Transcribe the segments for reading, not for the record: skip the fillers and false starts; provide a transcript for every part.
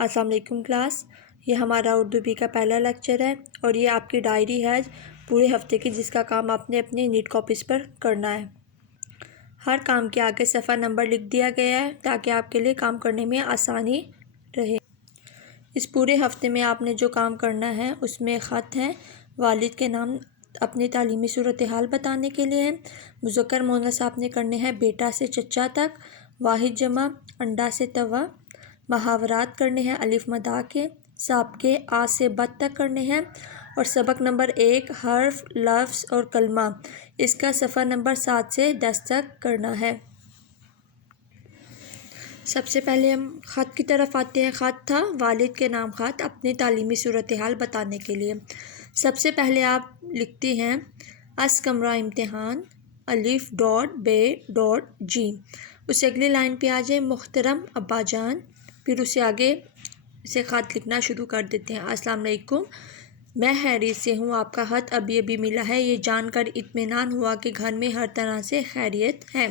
السلام علیکم کلاس، یہ ہمارا اردو بی کا پہلا لیکچر ہے اور یہ آپ کی ڈائری ہے پورے ہفتے کی، جس کا کام آپ نے اپنی نیٹ کاپیز پر کرنا ہے۔ ہر کام کے آگے صفحہ نمبر لکھ دیا گیا ہے تاکہ آپ کے لیے کام کرنے میں آسانی رہے۔ اس پورے ہفتے میں آپ نے جو کام کرنا ہے اس میں خط ہے، والد کے نام اپنی تعلیمی صورتحال بتانے کے لیے ہے، مذکر مؤنث آپ نے کرنے ہیں بیٹا سے چچا تک، واحد جمع انڈا سے توا، محاورات کرنے ہیں الف مدا کے، سابقے آ سے بد تک کرنے ہیں، اور سبق نمبر 1 حرف، لفظ اور کلمہ، اس کا صفحہ نمبر 7 سے 10 تک کرنا ہے۔ سب سے پہلے ہم خط کی طرف آتے ہیں۔ خط تھا والد کے نام خط اپنی تعلیمی صورتحال بتانے کے لیے۔ سب سے پہلے آپ لکھتے ہیں اس کمرہ امتحان الف ڈاٹ بے ڈاٹ جی، اس سے اگلی لائن پہ آ جائیں محترم ابا جان، پھر اس سے آگے سے خط لکھنا شروع کر دیتے ہیں۔ السلام علیکم، میں خیریت سے ہوں، آپ کا خط ابھی ابھی ملا ہے، یہ جان کر اطمینان ہوا کہ گھر میں ہر طرح سے خیریت ہے۔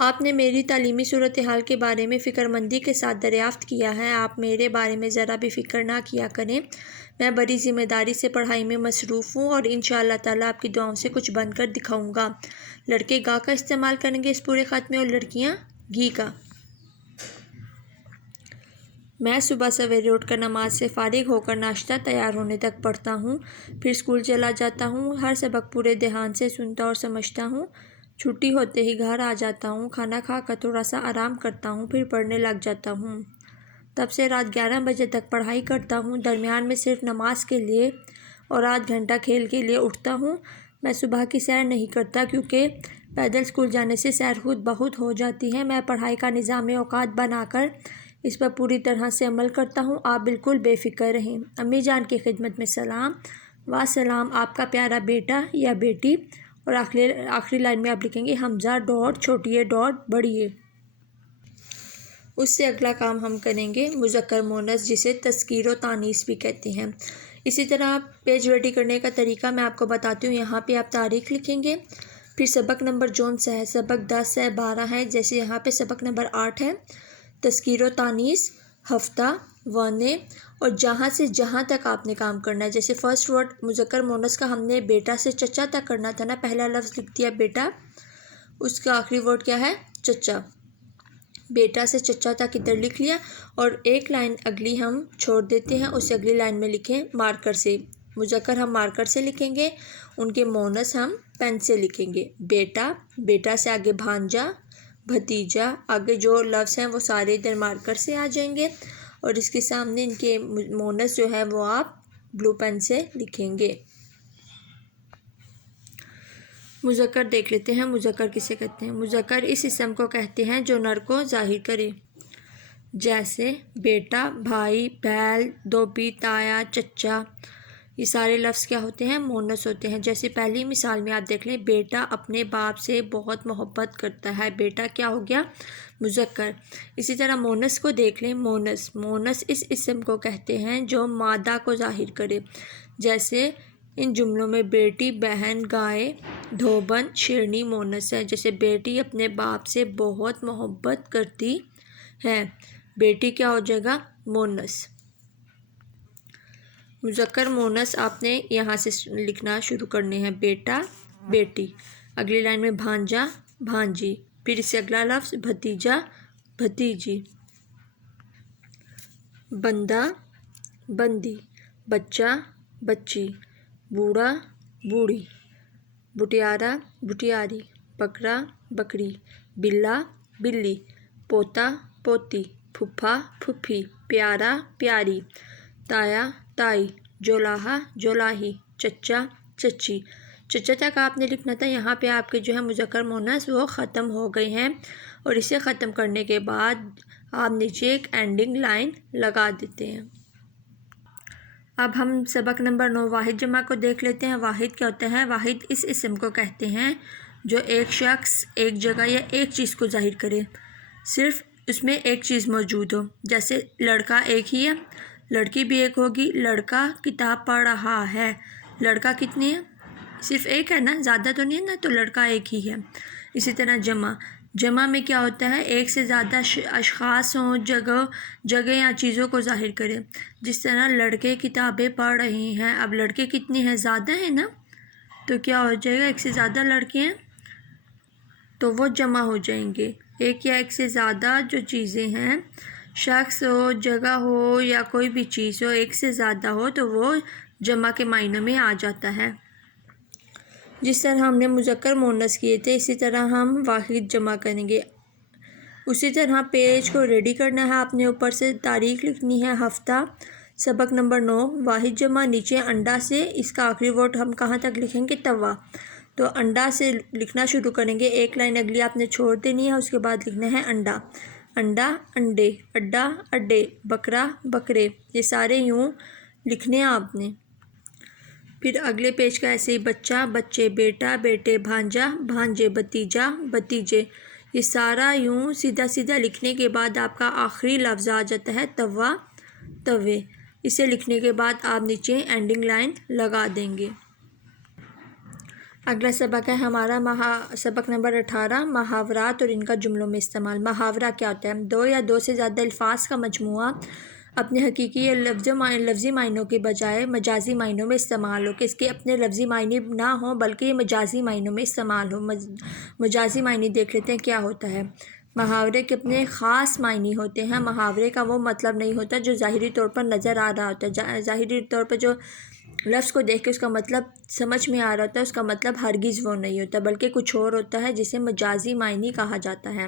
آپ نے میری تعلیمی صورتحال کے بارے میں فکر مندی کے ساتھ دریافت کیا ہے، آپ میرے بارے میں ذرا بھی فکر نہ کیا کریں، میں بڑی ذمہ داری سے پڑھائی میں مصروف ہوں اور انشاءاللہ تعالیٰ آپ کی دعاؤں سے کچھ بن کر دکھاؤں گا۔ لڑکے گا کا استعمال کریں گے اس پورے خط میں اور لڑکیاں گھی کا۔ میں صبح سویرے اٹھ کر نماز سے فارغ ہو کر ناشتہ تیار ہونے تک پڑھتا ہوں، پھر اسکول چلا جاتا ہوں، ہر سبق پورے دھیان سے سنتا اور سمجھتا ہوں، چھٹی ہوتے ہی گھر آ جاتا ہوں، کھانا کھا کر تھوڑا سا آرام کرتا ہوں، پھر پڑھنے لگ جاتا ہوں، تب سے رات 11 بجے تک پڑھائی کرتا ہوں، درمیان میں صرف نماز کے لیے اور آدھ گھنٹہ کھیل کے لیے اٹھتا ہوں۔ میں صبح کی سیر نہیں کرتا کیونکہ پیدل اسکول جانے سے سیر خود بہت ہو جاتی ہے، میں پڑھائی کا نظام اوقات بنا کر اس پر پوری طرح سے عمل کرتا ہوں، آپ بالکل بے فکر رہیں۔ امی جان کی خدمت میں سلام و سلام، آپ کا پیارا بیٹا یا بیٹی، اور آخری لائن میں آپ لکھیں گے حمزہ ڈاٹ چھوٹی اے ڈاٹ بڑی اے۔ اس سے اگلا کام ہم کریں گے مذکر مؤنث، جسے تذکیر و تانیث بھی کہتے ہیں۔ اسی طرح پیج ریڈی کرنے کا طریقہ میں آپ کو بتاتی ہوں۔ یہاں پہ آپ تاریخ لکھیں گے، پھر سبق نمبر جون سا ہے، سبق 10 ہے، 12 ہے، جیسے یہاں پہ سبق نمبر 8 ہے، تذکیر و تانیث، ہفتہ، وانے، اور جہاں سے جہاں تک آپ نے کام کرنا ہے، جیسے فرسٹ ورڈ مذکر مؤنث کا ہم نے بیٹا سے چچا تک کرنا تھا نا، پہلا لفظ لکھ دیا بیٹا، اس کا آخری ورڈ کیا ہے چچا، بیٹا سے چچا تک ادھر لکھ لیا، اور ایک لائن اگلی ہم چھوڑ دیتے ہیں، اس سے اگلی لائن میں لکھیں مارکر سے، مذکر ہم مارکر سے لکھیں گے، ان کے مؤنث ہم پین سے لکھیں گے، بیٹا، بیٹا سے آگے بھانجا، بھتیجا، آگے جو لفظ ہیں وہ سارے ادھر مارکر سے آ جائیں گے، اور اس کے سامنے ان کے مؤنث جو ہے وہ آپ بلو پین سے لکھیں گے۔ مذکر دیکھ لیتے ہیں، مذکر کسے کہتے ہیں؟ مذکر اس اسم کو کہتے ہیں جو نر کو ظاہر کرے، جیسے بیٹا، بھائی، بیل، دھوبی، تایا، چچا، یہ سارے لفظ کیا ہوتے ہیں؟ مؤنث ہوتے ہیں۔ جیسے پہلی مثال میں آپ دیکھ لیں، بیٹا اپنے باپ سے بہت محبت کرتا ہے، بیٹا کیا ہو گیا؟ مذکر۔ اسی طرح مؤنث کو دیکھ لیں، مؤنث، مؤنث اس اسم کو کہتے ہیں جو مادہ کو ظاہر کرے، جیسے ان جملوں میں بیٹی، بہن، گائے، دھوبن، شیرنی مؤنث ہے، جیسے بیٹی اپنے باپ سے بہت محبت کرتی ہے، بیٹی کیا ہو جائے گا؟ مؤنث۔ مذکر مؤنث آپ نے یہاں سے لکھنا شروع کرنے ہیں، بیٹا، بیٹی، اگلی لائن میں بھانجا، بھانجی، پھر اس سے اگلا لفظ بھتیجا، بھتیجی، بندہ، بندی، بچہ، بچی، بوڑھا، بوڑھی، بٹیارا، بٹیاری، بکرا، بکری، بلا، بلی، پوتا، پوتی، پھپھا، پھپھی، پیارا، پیاری، تایا، تائی، جولاہا، جولاہی، چچا، چچی۔ چچا تک آپ نے لکھنا تھا، یہاں پہ آپ کے جو ہے مذکر مؤنث وہ ختم ہو گئے ہیں، اور اسے ختم کرنے کے بعد آپ نیچے ایک اینڈنگ لائن لگا دیتے ہیں۔ اب ہم سبق نمبر 9 واحد جمع کو دیکھ لیتے ہیں۔ واحد کیا ہوتا ہے؟ واحد اس اسم کو کہتے ہیں جو ایک شخص، ایک جگہ یا ایک چیز کو ظاہر کرے، صرف اس میں ایک چیز موجود ہو، جیسے لڑکا ایک ہی ہے، لڑکی بھی ایک ہوگی، لڑکا کتاب پڑھ رہا ہے، لڑکا کتنی ہے؟ صرف ایک ہے نا، زیادہ تو نہیں ہے نا، تو لڑکا ایک ہی ہے۔ اسی طرح جمع، جمع میں کیا ہوتا ہے؟ ایک سے زیادہ اشخاص ہوں، جگہ یا چیزوں کو ظاہر کرے. جس طرح لڑکے کتابیں پڑھ رہے ہیں. اب لڑکے کتنے ہیں؟ زیادہ ہیں نا، تو کیا ہو جائے گا؟ ایک سے زیادہ لڑکے ہیں تو وہ جمع ہو جائیں گے. ایک یا ایک سے زیادہ جو چیزیں ہیں، شخص ہو، جگہ ہو یا کوئی بھی چیز ہو، ایک سے زیادہ ہو تو وہ جمع کے معنی میں آ جاتا ہے. جس طرح ہم نے مذکر مؤنث کیے تھے، اسی طرح ہم واحد جمع کریں گے. اسی طرح پیج کو ریڈی کرنا ہے. آپ نے اوپر سے تاریخ لکھنی ہے، ہفتہ. سبق نمبر 9 واحد جمع. نیچے انڈا سے اس کا آخری ورڈ ہم کہاں تک لکھیں گے؟ توا. تو انڈا سے لکھنا شروع کریں گے. ایک لائن اگلی آپ نے چھوڑ دینی ہے، اس کے بعد لکھنا ہے انڈا. انڈا، انڈے، اڈا، اڈے، بکرا، بکرے. یہ سارے یوں لکھنے ہیں آپ نے. پھر اگلے پیج کا ایسے ہی بچہ، بچے، بیٹا، بیٹے، بھانجا، بھانجے، بھتیجا، بھتیجے. یہ سارا یوں سیدھا سیدھا لکھنے کے بعد آپ کا آخری لفظ آ جاتا ہے توا، توے. اسے لکھنے کے بعد آپ نیچے اینڈنگ لائن لگا دیں گے. اگلا سبق ہے ہمارا سبق نمبر 18 محاورات اور ان کا جملوں میں استعمال. محاورہ کیا ہوتا ہے؟ دو یا دو سے زیادہ الفاظ کا مجموعہ اپنے حقیقی یا لفظی معنوں کے بجائے مجازی معنوں میں استعمال ہو. کہ اس کے اپنے لفظی معنی نہ ہوں بلکہ یہ مجازی معنوں میں استعمال ہو. مجازی معنی دیکھ لیتے ہیں کیا ہوتا ہے. محاورے کے اپنے خاص معنی ہوتے ہیں. محاورے کا وہ مطلب نہیں ہوتا جو ظاہری طور پر نظر آ رہا ہوتا ہے. ظاہری طور پر جو لفظ کو دیکھ کے اس کا مطلب سمجھ میں آ رہا ہوتا ہے، اس کا مطلب ہرگز وہ نہیں ہوتا بلکہ کچھ اور ہوتا ہے، جسے مجازی معنی کہا جاتا ہے.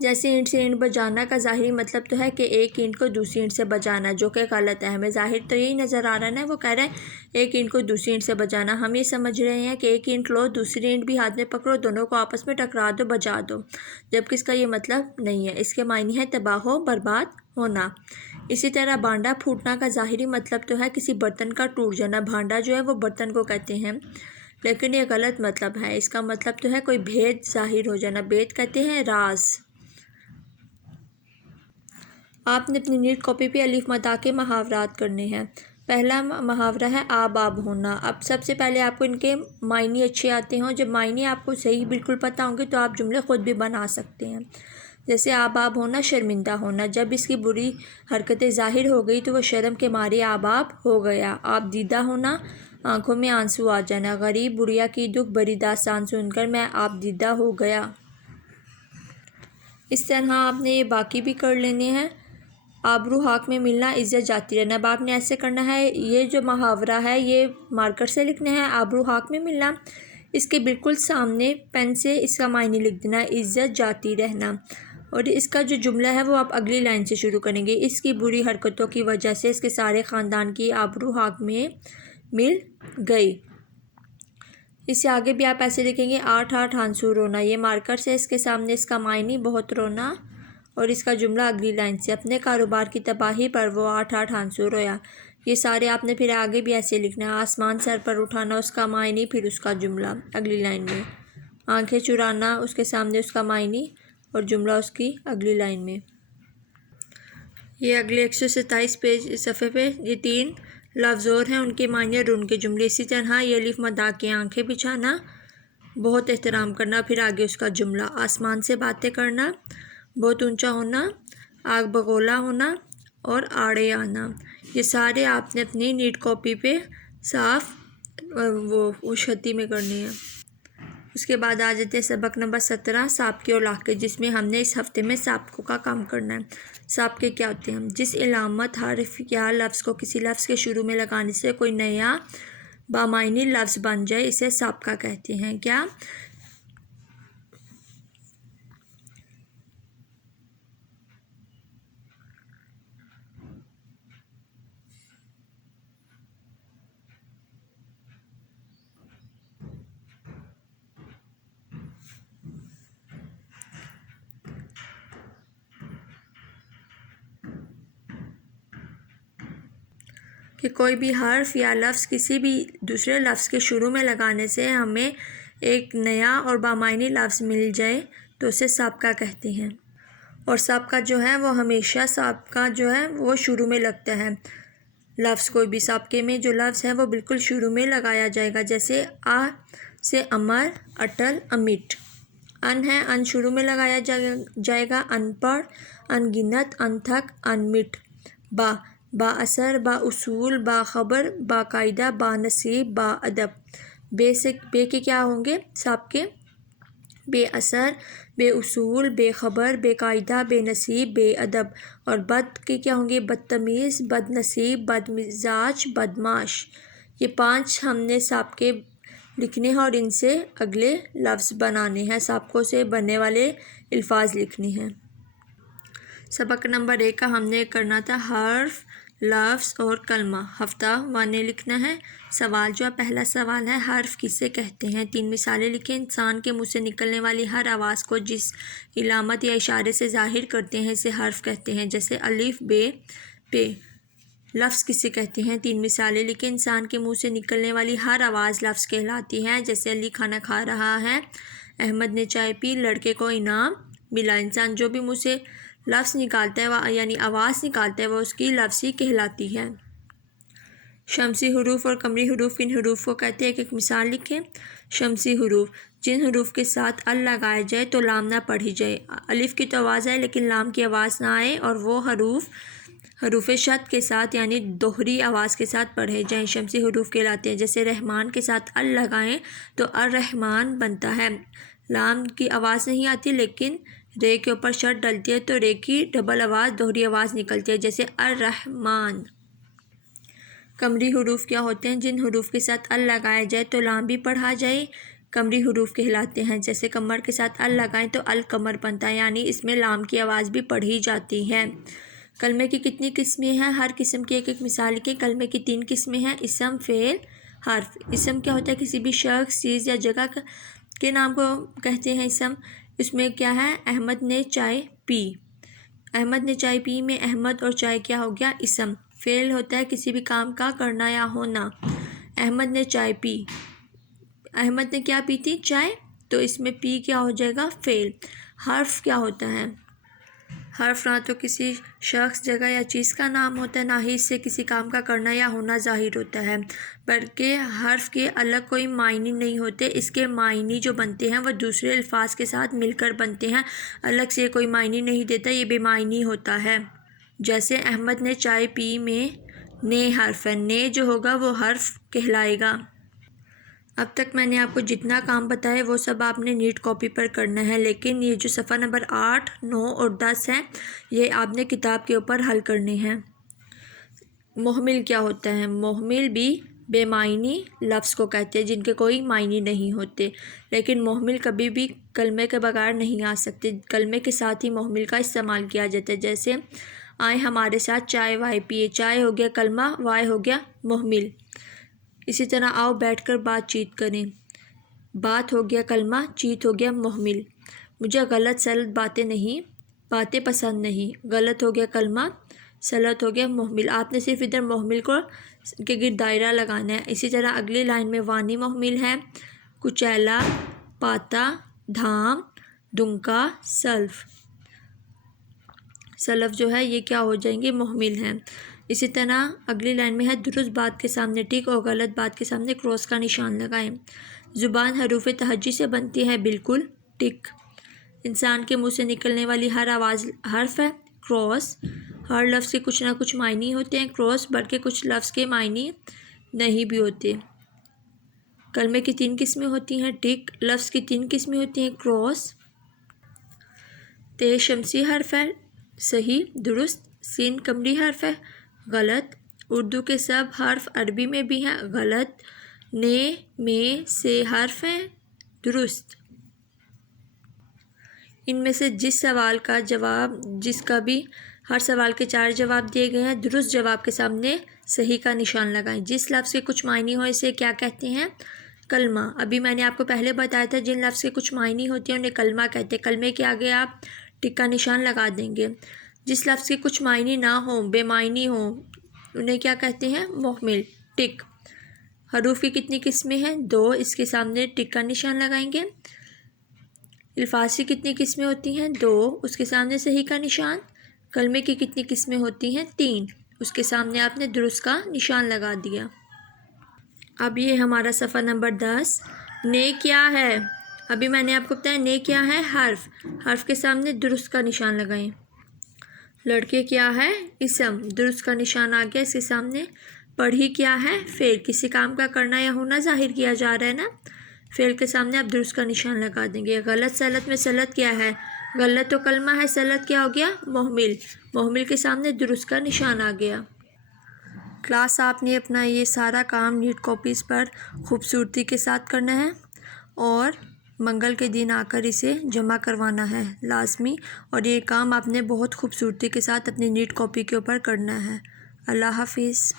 جیسے اینٹ سے اینٹ بجانا کا ظاہری مطلب تو ہے کہ ایک اینٹ کو دوسری اینٹ سے بجانا، جو کہ غلط ہے. ہمیں ظاہر تو یہی نظر آ رہا ہے نا، وہ کہہ رہے ہیں ایک اینٹ کو دوسری اینٹ سے بجانا. ہم یہ سمجھ رہے ہیں کہ ایک اینٹ لو، دوسری اینٹ بھی ہاتھ میں پکڑو، دونوں کو آپس میں ٹکرا دو، بجا دو، جبکہ اس کا یہ مطلب نہیں ہے. اس کے معنی ہے تباہ و برباد ہونا. اسی طرح بانڈا پھوٹنا کا ظاہری مطلب تو ہے کسی برتن کا ٹوٹ جانا. بھانڈا جو ہے وہ برتن کو کہتے ہیں، لیکن یہ غلط مطلب ہے. اس کا مطلب تو ہے کوئی بھید ظاہر ہو جانا. بھید کہتے ہیں راز. آپ نے اپنی نیٹ کاپی پہ الف مد کے محاورات کرنے ہیں. پہلا محاورہ ہے آب آب ہونا. اب سب سے پہلے آپ کو ان کے معنی اچھے آتے ہوں. جب معنی آپ کو صحیح بالکل پتہ ہوں گے تو آپ جملے خود بھی بنا سکتے ہیں. جیسے آب آب ہونا، شرمندہ ہونا. جب اس کی بری حرکتیں ظاہر ہو گئی تو وہ شرم کے مارے آب آب ہو گیا. آپ دیدہ ہونا، آنکھوں میں آنسو آ جانا. غریب بڑھیا کی دکھ بھری داستان سن کر میں آپ دیدہ ہو گیا. اس طرح آپ نے یہ باقی بھی کر لینے ہیں. آبرو حاک میں ملنا، عزت جاتی رہنا. اب آپ نے ایسے کرنا ہے، یہ جو محاورہ ہے یہ مارکر سے لکھنا ہے. آبرو حاک میں ملنا، اس کے بالکل سامنے پین سے اس کا معنی لکھ دینا، عزت جاتی رہنا. اور اس کا جو جملہ ہے وہ آپ اگلی لائن سے شروع کریں گے. اس کی بری حرکتوں کی وجہ سے اس کے سارے خاندان کی آبرو حاک میں مل گئی. اس سے آگے بھی آپ ایسے لکھیں گے، 8 آنسو رونا. یہ مارکر سے اس کے سامنے اس کا معنی بہت رونا، اور اس کا جملہ اگلی لائن سے اپنے کاروبار کی تباہی پر وہ 8 آنسو رویا. یہ سارے آپ نے پھر آگے بھی ایسے لکھنا ہے. آسمان سر پر اٹھانا، اس کا معنی پھر اس کا جملہ اگلی لائن میں. آنکھیں چرانا، اس کے سامنے اس کا معنی اور جملہ اس کی اگلی لائن میں. یہ اگلے 127 پیج صفحے پہ یہ 3 لفظ اور ہیں، ان کے معنی اور ان کے جملے. اسی طرح یہ الف مد کے آنکھیں بچھانا، بہت احترام کرنا، پھر آگے اس کا جملہ. آسمان سے باتیں کرنا، بہت اونچا ہونا، آگ بگولا ہونا اور آڑے آنا. یہ سارے آپ نے اپنی نیٹ کاپی پہ صاف وہ شتی میں کرنے ہیں. اس کے بعد آ جاتے ہیں سبق نمبر 17 سابقے اور لاحقے، جس میں ہم نے اس ہفتے میں سابقوں کا کام کرنا ہے. سابقے کیا ہوتے ہیں؟ جس علامت، حرف یا لفظ کو کسی لفظ کے شروع میں لگانے سے کوئی نیا بامعنی لفظ بن جائے، اسے سابقہ کہتے ہیں. کیا؟ کہ کوئی بھی حرف یا لفظ کسی بھی دوسرے لفظ کے شروع میں لگانے سے ہمیں ایک نیا اور بامعنی لفظ مل جائے تو اسے سابقہ کہتے ہیں. اور سابقہ جو ہے وہ ہمیشہ سابقہ جو ہے وہ شروع میں لگتا ہے. لفظ کوئی بھی سابقے میں جو لفظ ہے وہ بالکل شروع میں لگایا جائے گا. جیسے آ سے امر، اٹل، امیٹ. ان ہے، ان شروع میں لگایا جائے گا، ان پڑھ، ان گنت، ان تھک، ان مٹ۔ با، با اثر، با اصول، با خبر، با قاعدہ، با نصیب، با ادب۔ بے کے کیا ہوں گے سابقے؟ بے اثر، بے اصول، بے خبر، بے قاعدہ، بے نصیب، بے ادب۔ اور بد کے کیا ہوں گے؟ بدتمیز، بد نصیب، بد مزاج، بدمعاش۔ یہ 5 ہم نے سابقے لکھنے ہیں اور ان سے اگلے لفظ بنانے ہیں، سابقوں سے بننے والے الفاظ لکھنے ہیں۔ سبق نمبر 1 کا ہم نے کرنا تھا حرف، لفظ اور کلمہ۔ ہفتہ 1 نے لکھنا ہے۔ سوال جو پہلا سوال ہے، حرف کسے کہتے ہیں؟ 3 مثالیں لکھیں۔ انسان کے منہ سے نکلنے والی ہر آواز کو جس علامت یا اشارے سے ظاہر کرتے ہیں اسے حرف کہتے ہیں، جیسے الف، بے، پے۔ لفظ کسے کہتے ہیں؟ 3 مثالیں لکھیں۔ انسان کے منہ سے نکلنے والی ہر آواز لفظ کہلاتی ہے، جیسے علی کھانا کھا رہا ہے، احمد نے چائے پی، لڑکے کو انعام ملا۔ انسان جو بھی منہ سے لفظ نکالتا ہے یعنی آواز نکالتا ہے وہ اس کی لفظی کہلاتی ہے۔ شمسی حروف اور قمری حروف کن حروف کو کہتے ہیں؟ ایک مثال لکھیں۔ شمسی حروف، جن حروف کے ساتھ ال لگایا جائے تو لام نہ پڑھی جائے۔ الف کی تو آواز آئے لیکن لام کی آواز نہ آئے، اور وہ حروف شد کے ساتھ یعنی دوہری آواز کے ساتھ پڑھے جائیں، شمسی حروف کہلاتے ہیں۔ جیسے رحمان کے ساتھ ال لگائیں تو الرحمن بنتا ہے، لام کی آواز نہیں آتی لیکن رے کے اوپر شد ڈلتی ہے تو رے کی ڈبل آواز، دوہری آواز نکلتی ہے، جیسے الرحمن۔ قمری حروف کیا ہوتے ہیں؟ جن حروف کے ساتھ ال لگایا جائے تو لام بھی پڑھا جائے، قمری حروف کہلاتے ہیں۔ جیسے قمر کے ساتھ ال لگائیں تو القمر بنتا ہے، یعنی اس میں لام کی آواز بھی پڑھی جاتی ہے۔ کلمے کی کتنی قسمیں ہیں؟ ہر قسم کی ایک مثال لکھیں۔ کلمے کی 3 قسمیں ہیں، اسم، فعل، حرف۔ اسم کیا ہوتا ہے؟ کسی بھی شخص، چیز یا جگہ کے نام کو کہتے ہیں اسم۔ اس میں کیا ہے؟ احمد نے چائے پی، احمد نے چائے پی میں احمد اور چائے کیا ہو گیا؟ اسم۔ فعل ہوتا ہے کسی بھی کام کا کرنا یا ہونا۔ احمد نے چائے پی، احمد نے کیا پی تھی؟ چائے، تو اس میں پی کیا ہو جائے گا؟ فعل۔ حرف کیا ہوتا ہے؟ حرف نہ تو کسی شخص، جگہ یا چیز کا نام ہوتا ہے، نہ ہی اس سے کسی کام کا کرنا یا ہونا ظاہر ہوتا ہے، بلکہ حرف کے الگ کوئی معنی نہیں ہوتے، اس کے معنی جو بنتے ہیں وہ دوسرے الفاظ کے ساتھ مل کر بنتے ہیں، الگ سے کوئی معنی نہیں دیتا، یہ بے معنی ہوتا ہے۔ جیسے احمد نے چائے پی میں نے حرف ہے، نے جو ہوگا وہ حرف کہلائے گا۔ اب تک میں نے آپ کو جتنا کام بتایا وہ سب آپ نے نیٹ کاپی پر کرنا ہے، لیکن یہ جو صفحہ نمبر 8، 9 اور 10 ہے یہ آپ نے کتاب کے اوپر حل کرنے ہیں۔ محمل کیا ہوتا ہے؟ محمل بھی بے معنی لفظ کو کہتے ہیں جن کے کوئی معنی نہیں ہوتے، لیکن محمل کبھی بھی کلمے کے بغیر نہیں آ سکتے، کلمے کے ساتھ ہی محمل کا استعمال کیا جاتا ہے۔ جیسے آئیں ہمارے ساتھ چائے وائے پیے، چائے ہو گیا کلمہ، وائے ہو گیا محمل۔ اسی طرح آؤ بیٹھ کر بات چیت کریں، بات ہو گیا کلمہ، چیت ہو گیا محمل۔ مجھے غلط سلط باتیں پسند نہیں، غلط ہو گیا کلمہ، سلط ہو گیا محمل۔ آپ نے صرف ادھر محمل کے گرد دائرہ لگانا ہے۔ اسی طرح اگلی لائن میں وانی محمل ہے، کچیلا، پاتا، دھام، دنکا، سلف جو ہے یہ کیا ہو جائیں گے؟ محمل ہیں۔ اسی طرح اگلی لائن میں ہے درست بات کے سامنے ٹک اور غلط بات کے سامنے کراس کا نشان لگائیں۔ زبان حروف تہجی سے بنتی ہے، بالکل، ٹک۔ انسان کے منہ سے نکلنے والی ہر آواز حرف ہے، کراس۔ ہر لفظ کے کچھ نہ کچھ معنی ہوتے ہیں، کراس، بلکہ کچھ لفظ کے معنی نہیں بھی ہوتے۔ کلمے کی 3 قسمیں ہوتی ہیں، ٹک۔ لفظ کی 3 قسمیں ہوتی ہیں، کراس۔ تے شمسی حرف ہے، صحیح، درست۔ سین قمری حرف ہے، غلط۔ اردو کے سب حرف عربی میں بھی ہیں، غلط۔ نے، میں، سے حرف ہیں، درست۔ ان میں سے جس سوال کا جواب، جس کا بھی ہر سوال کے 4 جواب دیے گئے ہیں، درست جواب کے سامنے صحیح کا نشان لگائیں۔ جس لفظ کے کچھ معنی ہو اسے کیا کہتے ہیں؟ کلمہ۔ ابھی میں نے آپ کو پہلے بتایا تھا جن لفظ کے کچھ معنی ہوتے ہیں انہیں کلمہ کہتے ہیں، کلمے کے آگے آپ ٹک کا نشان لگا دیں گے۔ جس لفظ کے کچھ معنی نہ ہوں، بے معنی ہوں، انہیں کیا کہتے ہیں؟ محمل، ٹک۔ حروف کی کتنی قسمیں ہیں؟ 2، اس کے سامنے ٹک کا نشان لگائیں گے۔ الفاظ کی کتنی قسمیں ہوتی ہیں؟ 2، اس کے سامنے صحیح کا نشان۔ کلمے کی کتنی قسمیں ہوتی ہیں؟ 3، اس کے سامنے آپ نے درست کا نشان لگا دیا۔ اب یہ ہمارا صفحہ نمبر 10، نے کیا ہے؟ ابھی میں نے آپ کو بتایا نے کیا ہے حرف، حرف کے سامنے درست کا نشان لگائیں. لڑکے کیا ہے اسم، درست کا نشان آ گیا اس کے سامنے. پڑھی کیا ہے فعل، کسی کام کا کرنا یا ہونا ظاہر کیا جا رہا ہے نا، فعل کے سامنے آپ درست کا نشان لگا دیں گے. غلط سلط میں سلط کیا ہے، غلط تو کلمہ ہے، سلط کیا ہو گیا محمل، محمل کے سامنے درست کا نشان آ گیا. کلاس آپ نے اپنا یہ سارا کام نیٹ کاپیز پر خوبصورتی کے ساتھ کرنا ہے اور منگل کے دن آ کر اسے جمع کروانا ہے لازمی، اور یہ کام آپ نے بہت خوبصورتی کے ساتھ اپنی نیٹ کاپی کے اوپر کرنا ہے. اللہ حافظ.